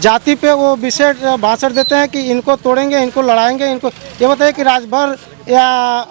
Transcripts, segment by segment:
जाति पे वो विशेष भाषण देते हैं कि इनको तोड़ेंगे, इनको लड़ाएंगे, इनको। ये बताइए कि राजभर या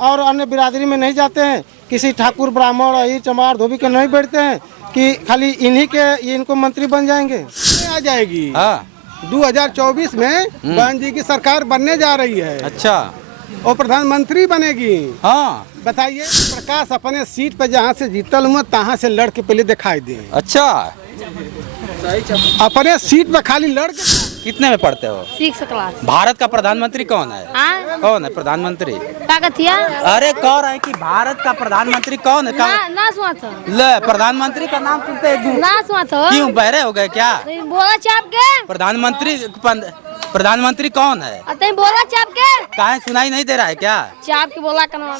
और अन्य बिरादरी में नहीं जाते हैं, किसी ठाकुर ब्राह्मण अहीर चमार धोबी के नहीं बैठते हैं कि खाली इन्हीं के ये इनको मंत्री बन जाएंगे। आ जाएगी। हाँ 2024 में बहन जी की सरकार बनने जा रही है। अच्छा। और प्रधानमंत्री बनेगी। हाँ बताइए, प्रकाश अपने सीट पे जहाँ से जीतल हुआ तहाँ से लड़ के पहले दिखाई दे। अच्छा। अपने सीट पे खाली लड़ के। कितने में पढ़ते हो? 6 क्लास। भारत का प्रधानमंत्री कौन है? कौन है प्रधानमंत्री? ताकतिया। अरे कह रहे हैं कि भारत का प्रधानमंत्री कौन है? ना सुना था। ले, प्रधानमंत्री का नाम सुनते हैं ना सुना था। क्यों बहरे हो गए क्या? बोला चाप के। प्रधानमंत्री कौन है? बोला चाप के। काहे सुनाई नहीं दे रहा है क्या? चाप के बोला का नाम।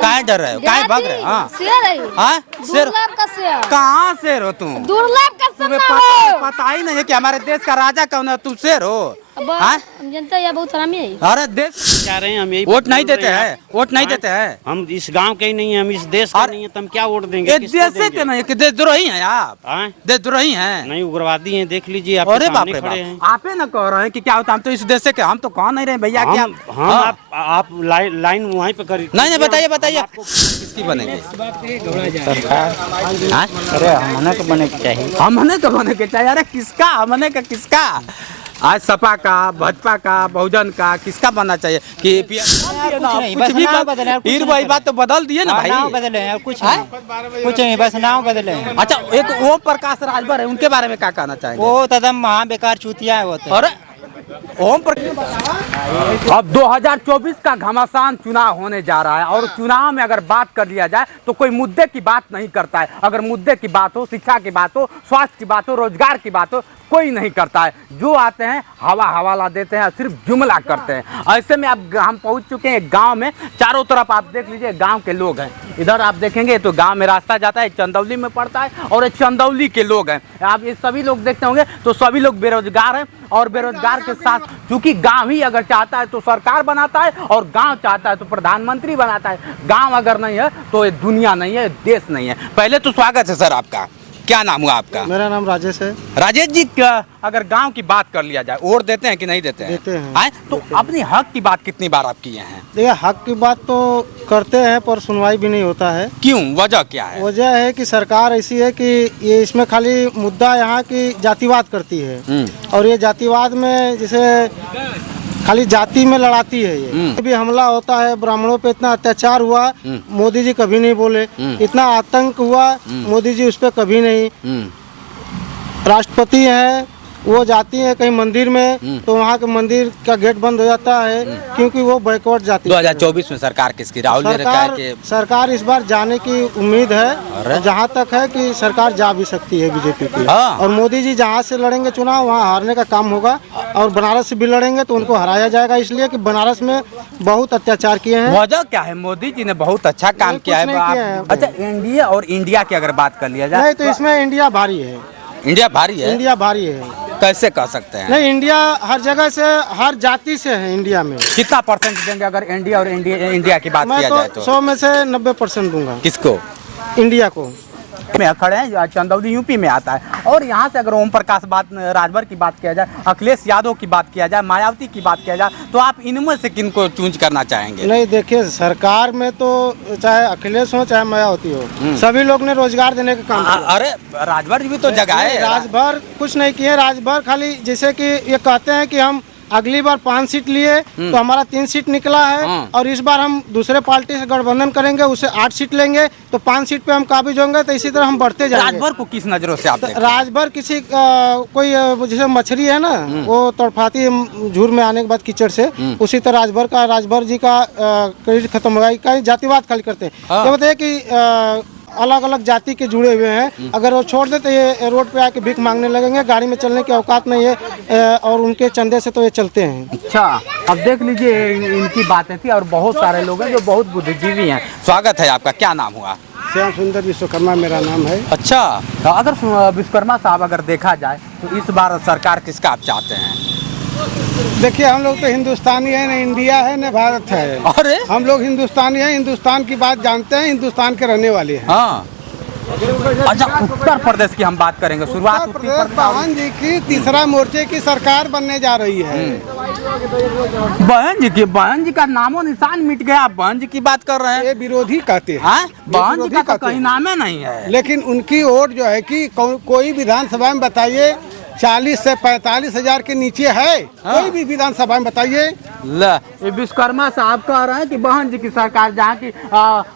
काहे डर रहे हो? काहे भाग रहे हो? हाँ शेर है। हाँ शेर? दुर्लभ का शेर। कहाँ शेर हो तुम? दुर्लभ का तुम्हें शेर। पता ही नहीं है कि हमारे देश का राजा कौन है? तुम शेर हो? हाँ? जनता यह बहुत हरामी है। अरे देश क्या रहे हैं हम यही वोट नहीं देते हैं। वोट नहीं देते हैं। हम इस गांव के ही नहीं है, हम इस देश के नहीं है, तो हम क्या वोट देंगे? देश से तो नहीं कि देशद्रोही हैं आप? देशद्रोही हैं? नहीं, उग्रवादी हैं, देख लीजिए। अरे बाप रे बाप, आपे ना कह रहे हैं कि क्या होता? हम तो इस देश से हम तो कह नहीं रहे भैया कि हम आप लाइन वहीं पे करिए। नहीं बताइए किसकी बनेगी सरकार? अरे हमने तो बने के चाहिए। हमने तो बने के चाहिए। अरे किसका? हमने का किसका? आज सपा का, भाजपा का, बहुजन का, किसका बनना चाहिए कि कुछ भी बात तो बदल दिए ना भाई। नाम बदले हैं, कुछ नहीं, बस नाम बदले हैं। अच्छा, एक ओम प्रकाश राजभर है, उनके बारे में क्या कहना चाहेंगे? वो तदम महा बेकार चूतिया है वो तो। अरे ओम प्रकाश। अब 2024 का घमासान चुनाव होने जा रहा है और चुनाव में अगर बात कर लिया जाए तो कोई मुद्दे की बात नहीं करता है। अगर मुद्दे की बात हो, शिक्षा की बात हो, स्वास्थ्य की बात हो, रोजगार की बात हो, कोई नहीं करता है। जो आते हैं हवाला देते हैं, सिर्फ जुमला करते हैं। ऐसे में अब हम पहुंच चुके हैं गांव में। चारों तरफ आप देख लीजिए गांव के लोग हैं। इधर आप देखेंगे तो गांव में रास्ता जाता है, चंदौली में पड़ता है और चंदौली के लोग हैं। आप ये सभी लोग देखते होंगे तो सभी लोग बेरोजगार हैं और बेरोजगार के साथ चूंकि गांव ही अगर चाहता है तो सरकार बनाता है और गांव चाहता है तो प्रधानमंत्री बनाता है। गांव अगर नहीं है तो ये दुनिया नहीं है, देश नहीं है। पहले तो स्वागत है सर आपका। क्या नाम हुआ आपका? मेरा नाम राजेश है। राजेश जी, अगर गांव की बात कर लिया जाए, वोट देते हैं कि नहीं देते हैं? देते हैं। तो अपने हक की बात कितनी बार आप किए हैं? देखिए, हक की बात तो करते हैं पर सुनवाई भी नहीं होता है। क्यों? वजह क्या है? वजह है कि सरकार ऐसी है कि ये इसमें खाली मुद्दा यहाँ की जातिवाद करती है और ये जातिवाद में जैसे खाली जाति में लड़ाती है। ये भी हमला होता है, ब्राह्मणों पे इतना अत्याचार हुआ, मोदी जी कभी नहीं बोले। इतना आतंक हुआ, मोदी जी उस पर कभी नहीं। राष्ट्रपति है, वो जाती है कहीं मंदिर में तो वहाँ के मंदिर का गेट बंद हो जाता है क्योंकि वो बैकवर्ड जाती है। 2024 में सरकार किसकी? राहुल जी ने कहा कि सरकार इस बार जाने की उम्मीद है। जहाँ तक है कि सरकार जा भी सकती है बीजेपी की। और मोदी जी जहाँ से लड़ेंगे चुनाव वहाँ हारने का काम होगा और बनारस से भी लड़ेंगे तो उनको हराया जाएगा, इसलिए कि बनारस में बहुत अत्याचार किए हैं। वजह क्या है? मोदी जी ने बहुत अच्छा काम किया है। अच्छा, एनडीए और इंडिया की अगर बात कर लिया जाए नहीं तो इसमें इंडिया भारी है। इंडिया भारी है? इंडिया भारी है। कैसे कह सकते हैं? नहीं, इंडिया हर जगह से, हर जाति से है इंडिया में। कितना परसेंट देंगे अगर इंडिया और इंडिया की बात किया जाए तो? 100 में से 90% दूंगा। किसको? इंडिया को। में खड़े हैं, चंदौली यूपी में आता है। और यहाँ से अगर ओम प्रकाश राजभर की बात किया जाए, अखिलेश यादव की बात किया जाए, मायावती की बात किया जाए, तो आप इनमें से किनको चूज करना चाहेंगे? नहीं, देखिए, सरकार में तो चाहे अखिलेश हो चाहे मायावती हो, सभी लोग ने रोजगार देने का काम किया। अरे राजभर भी तो जगह है। राजभर कुछ नहीं किए। राजभर खाली जैसे कि ये कहते हैं कि हम अगली बार 5 सीट लिए तो हमारा 3 सीट निकला है और इस बार हम दूसरे पार्टी से गठबंधन करेंगे, उससे 8 सीट लेंगे तो 5 सीट पे हम काबिज होंगे। तो इसी तरह हम बढ़ते जाएंगे। राजभर को किस नजरों से आप देखते हैं? राजभर किसी कोई जैसे मछली है ना, वो तड़फाती है झूर में आने के बाद कीचड़ से, उसी तरह राजभर जी का क्रेडिट खत्म होगा। कई जातिवाद खाली करते हैं। ये बताइए कि अलग अलग जाति के जुड़े हुए हैं, अगर वो छोड़ दे तो ये रोड पे आके भीख मांगने लगेंगे। गाड़ी में चलने की औकात नहीं है और उनके चंदे से तो ये चलते हैं। अच्छा, अब देख लीजिए इनकी बातें थी और बहुत सारे लोग हैं जो बहुत बुद्धिजीवी हैं। स्वागत है आपका। क्या नाम हुआ? श्याम सुंदर विश्वकर्मा मेरा नाम है। अच्छा, अगर विश्वकर्मा साहब अगर देखा जाए तो इस बार सरकार किसका आप चाहते हैं? देखिए, हम लोग तो हिंदुस्तानी है, न इंडिया है न भारत है। अरे हम लोग हिंदुस्तानी है, हिंदुस्तान की बात जानते हैं, हिंदुस्तान के रहने वाले हैं। हाँ, अच्छा, उत्तर प्रदेश की हम बात करेंगे। शुरुआत उत्तर उत्तर प्रदेश प्रदेश बहन जी की तीसरा मोर्चे की सरकार बनने जा रही है। बहन जी का नामो निशान मिट गया। आप बहन जी की बात कर रहे हैं? ये विरोधी कहते हैं। हाँ? बहन जी विरोधी का तो कहते कहीं हैं। नामे नहीं है। लेकिन उनकी वोट जो है कि कोई विधानसभा में बताइए 40 से 45 हजार के नीचे है। कोई भी विधानसभा में बताइए। ये विश्वकर्मा साहब कह रहे हैं कि बहन जी की सरकार, जहाँ की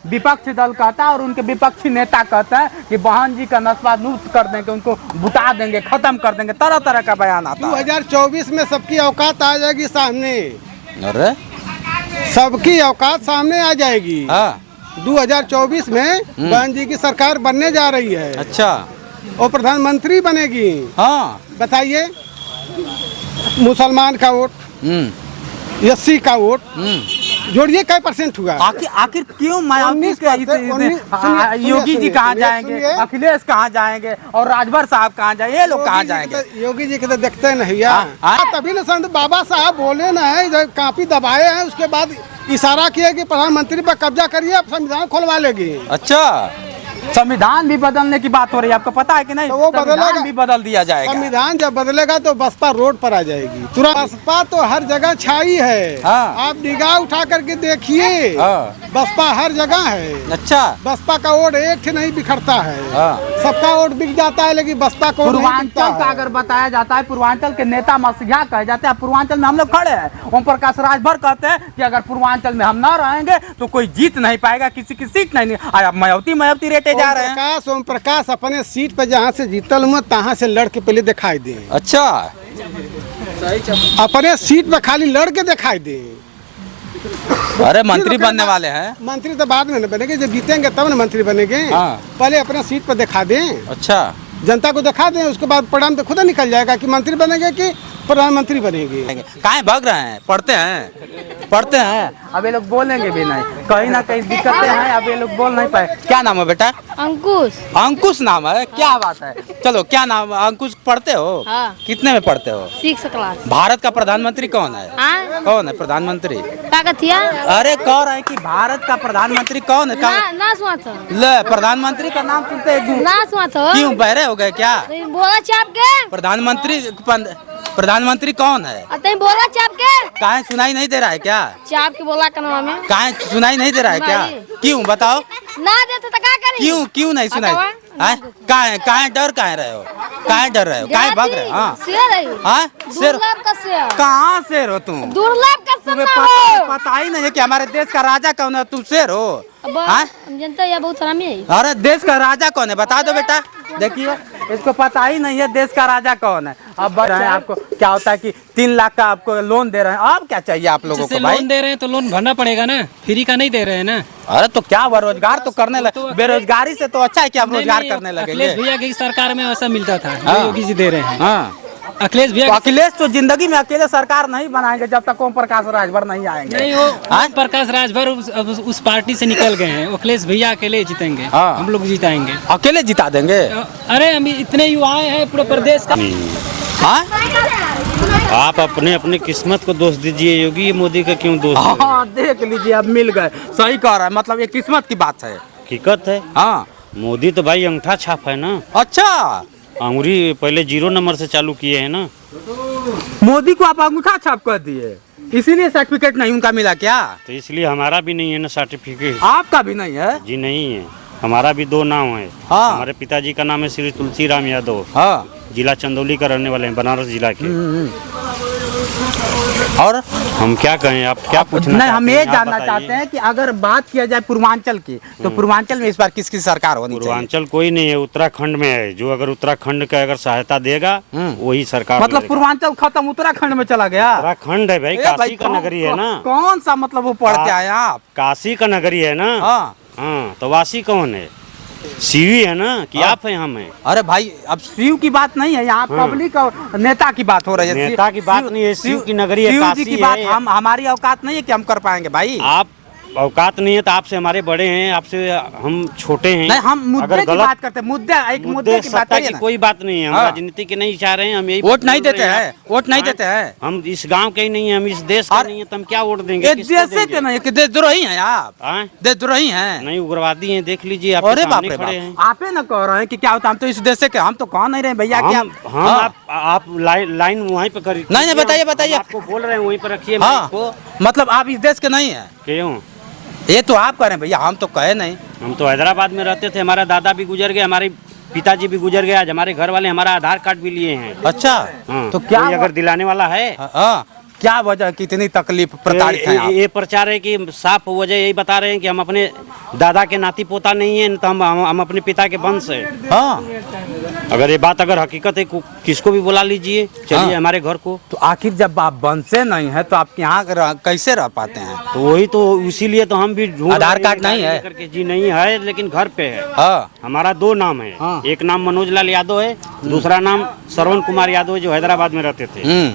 विपक्षी दल कहता है और उनके विपक्षी नेता कहता है कि बहन जी का नस्बा नूत कर देंगे, उनको बुटा देंगे, खत्म कर देंगे, तरह तरह का बयान आता है। 2024 में सबकी औकात आ जाएगी सामने। अरे सबकी औकात सामने आ जाएगी। हाँ। 2024 में बहन जी की सरकार बनने जा रही है। अच्छा। और प्रधानमंत्री बनेगी। हाँ। बताइए, मुसलमान का वोट, एससी का वोट जोड़िए कै % हुआ? आखिर क्यों मायावती योगी जी कहाँ जाएंगे, अखिलेश कहाँ जाएंगे और राजभर साहब कहाँ जाएंगे, ये लोग कहाँ जाएंगे? योगी जी के तो देखते नहीं यार। तभी ना संत बाबा साहब बोले ना है, जब काफी दबाए हैं उसके बाद इशारा किया कि प्रधानमंत्री पर कब्जा करिए, अब संविधान खुलवा लेगी। अच्छा, संविधान भी बदलने की बात हो रही है, आपको पता है कि नहीं? तो वो संविधान भी बदल दिया जाएगा। संविधान जब बदलेगा तो बसपा रोड पर आ जाएगी तुरंत। बसपा तो हर जगह छाई है। हाँ। आप निगाह उठा करके देखिए। हाँ। बसपा हर जगह है। अच्छा। बसपा का वोट एक ठे नहीं बिखरता है। हाँ। सबका वोट बिक जाता है, लेकिन बसपा को पूर्वांचल का अगर बताया जाता है, पूर्वांचल के नेता मसीहा कहे जाते हैं। पूर्वांचल में हम लोग खड़े हैं। ओम प्रकाश राजभर कहते हैं कि अगर पूर्वांचल में हम न रहेंगे तो कोई जीत नहीं पाएगा, किसी की सीट नहीं। मायावती रेटे जा रहे हैं। ओम प्रकाश अपने सीट पे जहाँ से जीतल हुआ तहाँ से लड़ के पहले दिखाई दे। अच्छा, अपने सीट पे खाली लड़ के दिखाई दे। अरे मंत्री बनने वाले हैं। मंत्री तो बाद में बनेंगे, जब जीतेंगे तब ना मंत्री बनेंगे। हाँ। पहले अपने सीट पर दिखा दें। अच्छा, जनता को दिखा दें, उसके बाद परिणाम तो खुद निकल जाएगा कि मंत्री बनेंगे कि प्रधानमंत्री बनेंगे। काहे भाग रहे हैं? पढ़ते हैं। अब ये लोग बोलेंगे भी नहीं, कहीं ना कहीं दिक्कतें हैं। अब ये लोग बोल नहीं पाए। क्या नाम है बेटा? अंकुश। अंकुश नाम है? क्या बात है। चलो, क्या नाम? अंकुश पढ़ते हो? हाँ। कितने में पढ़ते हो? 6 क्लास। भारत का प्रधानमंत्री कौन है? हाँ? कौन है प्रधानमंत्री? ताकतिया। अरे कह रहे हैं कि भारत का प्रधानमंत्री कौन है? ना सुना था। ले, प्रधानमंत्री का नाम सुनते हैं ना सुना था। क्यों बहरे हो गए क्या? बोला चाप के। प्रधानमंत्री कौन है? अतः बोला चाप के। काहे सुनाई नहीं दे रहा है क्या? चाप के बोला कनवा में। काहे सुनाई नहीं दे रहा है क्या? क्यों बताओ? ना देते तो क्या करें? क्यों नहीं सुनाई? काहे डर रहे हो? काहे डर रहे हो? काहे भाग रहे हो? हाँ? शेर है। हाँ? शेर? दुर्लभ का शेर। कहाँ शेर हो तुम? दुर्लभ का तुम्हें शेर। पता ही नहीं है कि हमारे देश का राजा कौन है? तुम शेर हो? हम जनता या बहुत हरामी है। अरे देश का राजा कौन है बता दो बेटा। देखिए, इसको पता ही नहीं है देश का राजा कौन है। अब बढ़ रहे हैं, आपको क्या होता है कि 3 लाख का आपको लोन दे रहे हैं। अब क्या चाहिए आप लोगों को भाई? लोन दे रहे हैं तो लोन भरना पड़ेगा ना, फ्री का नहीं दे रहे हैं ना। अरे तो क्या रोजगार तो करने लगे। बेरोजगारी से तो अच्छा है कि आप रोजगार करने लगे। अखिलेश भैया की सरकार में ऐसा मिलता था, हाँ। योगी जी दे रहे हैं। हाँ। अखिलेश भैया, अखिलेश तो जिंदगी में अकेले सरकार नहीं बनाएंगे जब तक ओम प्रकाश राजभर नहीं आएंगे। नहीं, वो ओम प्रकाश राजभर उस पार्टी से निकल गए हैं। अखिलेश भैया अकेले जीतेंगे। हाँ। हम लोग जिताएंगे, अकेले जिता देंगे। अरे हम इतने युवाएं हैं पूरे प्रदेश का। हाँ? आप अपने अपने किस्मत को दोष दीजिए, योगी मोदी का क्यों दोष? हाँ, देख लीजिए, अब मिल गए। सही कह रहा है, मतलब ये किस्मत की बात है। हकीकत है। हाँ, मोदी तो भाई अंगूठा छाप है ना। अच्छा, अंगूरी पहले 0 नंबर से चालू किए हैं ना। मोदी को आप अंगूठा छाप कर दिए, इसीलिए सर्टिफिकेट नहीं उनका मिला क्या? तो इसलिए हमारा भी नहीं है ना सर्टिफिकेट। आपका भी नहीं है? जी नहीं है, हमारा भी 2 नाम है। हाँ। हमारे पिताजी का नाम है श्री तुलसी राम यादव। हाँ। जिला चंदौली का रहने वाले हैं, बनारस जिला के। और हम क्या कहें, आप क्या पूछना? नहीं, हम ये चाहते हैं? आप जानना बताइए। चाहते हैं कि अगर बात किया जाए पूर्वांचल की, तो पूर्वांचल में इस बार किसकी सरकार होनी चाहिए? पूर्वांचल कोई नहीं है, उत्तराखंड में है। जो अगर उत्तराखंड का अगर सहायता देगा वही सरकार। मतलब पूर्वांचल खत्म, उत्तराखंड में चला गया। उत्तराखंड है भाई, ए भाई, काशी का नगरी है ना। कौन सा मतलब वो पढ़ के आए आप? काशी का नगरी है ना। हाँ। हाँ, तो वासी कौन है? सीवी है ना कि आप है? हम है। अरे भाई, अब सीयू की बात नहीं है यहाँ, पब्लिक और नेता की बात हो रही है। नेता की बात नहीं है, सीयू की नगरी है, सीयू जी काशी की बात है। हमारी औकात नहीं है कि हम कर पाएंगे भाई। आप औकात नहीं है तो आपसे हमारे बड़े हैं, आपसे हम छोटे हैं। नहीं, हम मुद्दे अगर की गलत बात करते हैं, मुद्दे की बात सत्ता करिए की ना। कोई बात नहीं है, हम हाँ। राजनीति के नहीं चाह रहे हैं, हम यही वोट नहीं बोल देते रहे हैं, वोट नहीं देते हैं। हम इस गांव के ही नहीं है, हम इस देश के नहीं है, तो हम क्या वोट देंगे? ये किसको देश से देंगे? क्यों नहीं कि देशद्रोही हैं आप? हाँ? देशद्रोही हैं? नहीं, उग्रवादी हैं, देख लीजिए आपके अरे बाप सामने रे खड़े बाप, हैं। आपे ना कह रहे हैं कि क्या होता, हम तो इस देश से के, हम तो कह नहीं रहे भैया कि हम हाँ। आप लाइन वहीं पे करिए। नहीं, बताइए। हम आपको बोल रहे हैं वहीं पे रखिए हाँ, माइक को। मतलब आप इस देश के नहीं है? क्यों? ये तो आप कह रहे हैं भैया, हम तो कहे नहीं। हम तो हैदराबाद में रहते थे, हमारा दादा भी गुजर गए, हमारे पिताजी भी गुजर गए, आज हमारे घर वाले हमारा आधार कार्ड भी लिए हैं। अच्छा, हाँ, तो क्या कोई अगर दिलाने वाला है? हाँ, क्या वजह, कितनी तकलीफ प्रताड़ित हैं आप? ये प्रचार है कि साफ वजह यही बता रहे हैं कि हम अपने दादा के नाती पोता नहीं है, तो हम अपने पिता के वंश है। हाँ, अगर ये बात अगर हकीकत है, किसको भी बुला लीजिए, चलिए हाँ। हमारे घर को। तो आखिर जब आप बनसे नहीं है तो आप यहाँ कैसे रह पाते हैं? तो वही तो, इसीलिए तो हम भी ढूंढ आधार रहे कार्ड हैं नहीं है? करके। जी नहीं है, लेकिन घर पे है। हाँ, हमारा 2 नाम है, हाँ। एक नाम मनोज लाल यादव है, दूसरा नाम श्रवण कुमार यादव है, जो हैदराबाद में रहते थे।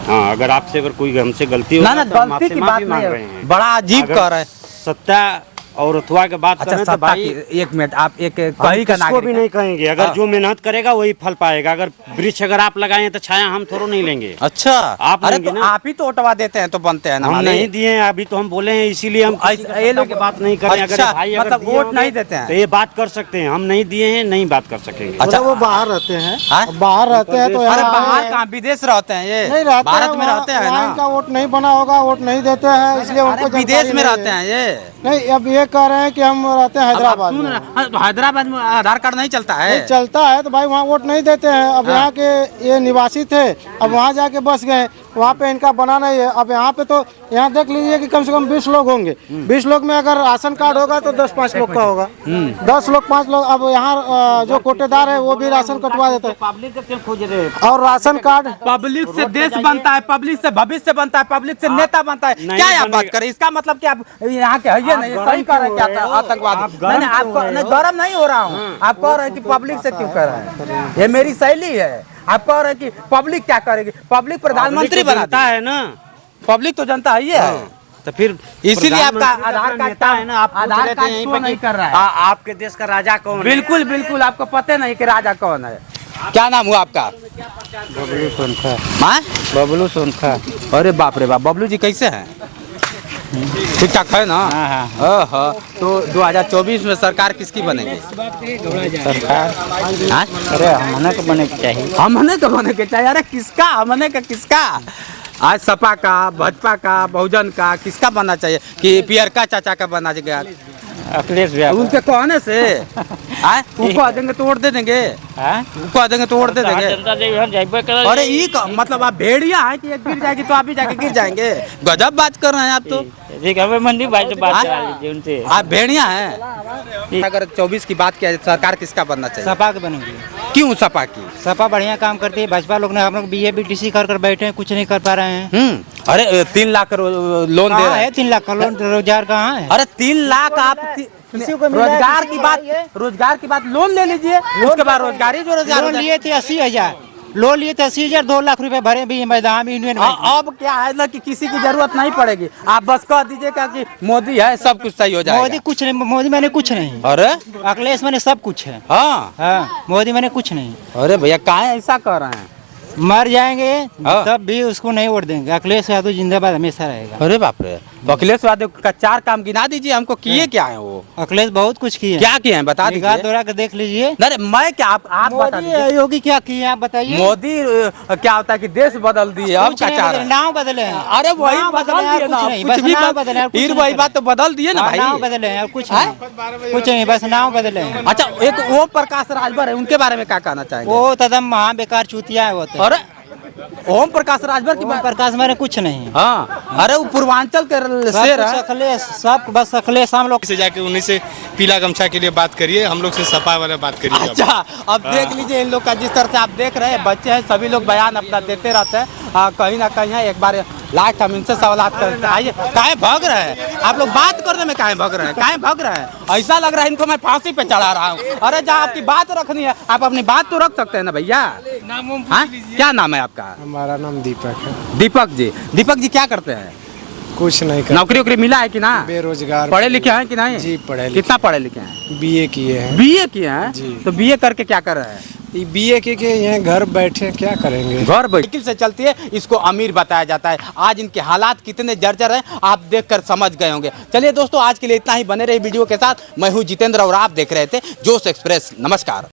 हाँ, अगर आपसे अगर कोई हमसे गलती हो ना तो हम गलती आपसे की बात माफी मांग नहीं रहे है, हैं। बड़ा अजीब अगर कह रहे हैं। सत्ता और अथवा के बात अच्छा, करें तो सत्ता भाई की, एक मिनट, आप एक हम कहीं का किसको भी नागरिक नहीं कहेंगे। अगर हाँ। जो मेहनत करेगा वही फल पाएगा। अगर वृक्ष अगर आप लगाए तो छाया हम थोड़ा नहीं लेंगे। अच्छा, आप अरे लेंगे तो ना। आप ही तो उठवा देते हैं तो बनते हैं ना हम मालिक। नहीं दिए हैं, अभी तो हम बोले हैं, इसीलिए हम किसी का ये सत्ता लोग की बात नहीं करें। अगर अच्छा, भाई अगर मतलब दिए वोट होंगे नहीं देते हैं। तो ये बात कर सकते हैं, हम नहीं दिए हैं, नहीं बात कर सकेंगे। अच्छा, वो बाहर रहते हैं, हाँ? बाहर रहते हैं तो अरे यहाँ बाहर आए कहाँ, विदेश रहते हैं ये? नहीं रहते भारत हैं, में रहते हैं वहाँ ना? इनका वोट नहीं बना होगा, वोट नहीं देते हैं, इसलिए अरे उनको विदेश जानकारी में नहीं रहते है। हैं ये? नहीं, अब ये कह रहे हैं कि हम रहते हैं हैदराबाद में। तो हैदराबाद में आधार कार्ड नहीं चलता है? नहीं चलता है तो भाई वहाँ वोट नहीं देते हैं। अब यहाँ के ये निवासी थे, अब वहाँ जाके बस गए, वहाँ पे इनका बना नहीं है। अब यहाँ पे तो यहाँ देख लीजिए कि कम से कम 20 लोग होंगे। 20 लोग में अगर राशन कार्ड होगा तो 10-5 लोग का होगा, 10 लोग 5 लोग। अब यहाँ जो कोटेदार है वो भी राशन कटवा देते हैं। पब्लिक का क्यों खोज रहे हैं? और राशन कार्ड पब्लिक से देश बनता है, पब्लिक से भविष्य बनता है, पब्लिक से नेता बनता है। नहीं क्या आप बनेगा। बात करें? इसका मतलब कि आप यहाँ के है नहीं, सही कह रहे हैं क्या आतंकवादी? नहीं, आपको नहीं, गरम नहीं हो रहा हूँ। आप कह रहे हैं कि पब्लिक से क्यों कर रहे हैं? ये मेरी शैली है। आप कह रहे हैं कि पब्लिक क्या करेगी? पब्लिक प्रधानमंत्री बनाता है ना, पब्लिक तो जनता है, ये है। तो फिर इसीलिए आपका प्रधानमंत्री आधार का कार्ड नेता है ना, आप पूछ आधार रहे थे कार्ड यहीं शो पे नहीं कि कर रहा है। आपके देश का राजा कौन है? बिल्कुल बिल्कुल, आपको पता नहीं कि राजा कौन है। क्या नाम हुआ आपका? बबलू सोनखा। हाँ? बबलू सोनखा। अरे बाप रे बाप, बबलू जी कैसे हैं? ठीक ठाक है ना? हाँ। तो 2024 में सरकार किसकी बनेगी? सरकार हाँ? अरे हमने तो बने के चाहिए। हमने तो बने के चाहिए। अरे किसका हमने का, किसका? आज सपा का, भाजपा का, बहुजन का, किसका बनना चाहिए? कि पियरका चाचा का बनना चाहिए? अखिलेश यादव। उनके कहने से उनको आ देंगे तो वोट दे देंगे, उनको आ देंगे तो वोट दे देंगे। अरे ये मतलब आप भेड़िया है कि एक गिर जाएगी तो आप भी जाके गिर जाएंगे? गजब बात कर रहे हैं आप तो। मंडी भाई से बात हाँ? करा लीजिए उनसे। आप भेड़िया हैं। अगर 24 की बात किया जाए, सरकार किसका बनना चाहिए? सपा के बनेगी। क्यों सपा की? सपा बढ़िया काम करती है। भाजपा लोग ने हम लोग BA-BTC कर बैठे हैं, कुछ नहीं कर पा रहे हैं। अरे 3 लाख लोन दे कहाँ रहे है हैं। 3 लाख का लोन? रोजगार कहाँ है? अरे 3 लाख आप किसी को मिला है, रोजगार किसी की को बात, नहीं है। रोजगार की बात, लोन ले लीजिए, उसके बाद रोजगारी जो रोजगार लोन होता है। लिए थे 80,000, लोन लिए थे 80,000, 2 लाख रुपए भरे भी मैदान में यूनियन बैंक में। अब क्या है ना कि किसी की जरूरत नहीं पड़ेगी, आप बस कह दीजिएगा कि मोदी है, सब कुछ सही हो जाएगा। मोदी कुछ नहीं, मोदी मैंने कुछ नहीं, अरे अखिलेश मैंने सब कुछ है। हाँ, हाँ, मोदी मैंने कुछ नहीं। अरे भैया काहे ऐसा कर रहे हैं? मर जाएंगे हाँ। तब भी उसको नहीं वोट देंगे। अखिलेश यादव जिंदाबाद हमेशा रहेगा। अरे बाप रे, तो अखिलेश यादव का 4 काम गिना दीजिए हमको, किए क्या है वो? अखिलेश बहुत कुछ किए। क्या किए हैं बता निगाह दीजिए। दौड़ा के देख लीजिए। अरे मैं क्या, आप बता मोदी दीजिए। योगी क्या किए आप बताइए। मोदी क्या होता है कि देश बदल दिए, अब कुछ क्या नहीं चाह बदले, रहे हैं? नाम बदले हैं। अरे वही नाम बदल बदले हैं, दिए ना, कुछ नहीं, कुछ बस भी नाम बात, बदले हैं, कुछ फिर नहीं वही बात तो बदल दिए ना हाँ, नाम भाई। बदले हैं और कुछ नहीं, कुछ नहीं, बस नाम बदले हैं। अच्छा, एक ओम प्रकाश राजभर है, उनके बारे में क्या कहना चाहेंगे? वो तदम महा बेकार चूतिया है वो तो। अरे ओम प्रकाश राजभर की ओम बात, प्रकाश मैंने कुछ नहीं। हाँ, अरे वो पूर्वांचल के सब शेर कुछ है। अखिलेश, सब बस अखिलेश हम लोग से जाके उन्हीं से पीला गमछा के लिए बात करिए, हम लोग से सपा वाला बात करिए। अच्छा, अब देख लीजिए इन लोग का, जिस तरह से आप देख रहे हैं, बच्चे हैं, सभी लोग बयान अपना देते रहते हैं। कहीं ना कहीं है, एक बार लास्ट हम इनसे सवाल करते हैं। आइए, काहे भाग रहे हैं आप लोग? बात करने में काहे भाग रहे हैं? काहे भाग रहे हैं? ऐसा लग रहा है इनको मैं फांसी पे चढ़ा रहा हूँ। अरे जहाँ आपकी बात रखनी है, आप अपनी बात तो रख सकते हैं ना भैया। हाँ? क्या नाम है आपका? हमारा नाम दीपक है। दीपक जी। दीपक जी क्या करते हैं? कुछ नहीं कर नौकरी वोकरी मिला है कि ना? बेरोजगार पढ़े लिखे हैं कि नहीं? जी पढ़े लिखे। कितना पढ़े लिखे हैं? बीए किए हैं। बीए किए हैं जी। तो बीए करके क्या कर रहे हैं? बीए के यहाँ घर बैठे क्या करेंगे। घर साइकिल से चलती है, इसको अमीर बताया जाता है। आज इनके हालात कितने जर्जर हैं आप देखकर समझ गए होंगे। चलिए दोस्तों, आज के लिए इतना ही। बने रहे वीडियो के साथ। मैं हूं जितेंद्र और आप देख रहे थे जोश एक्सप्रेस। नमस्कार।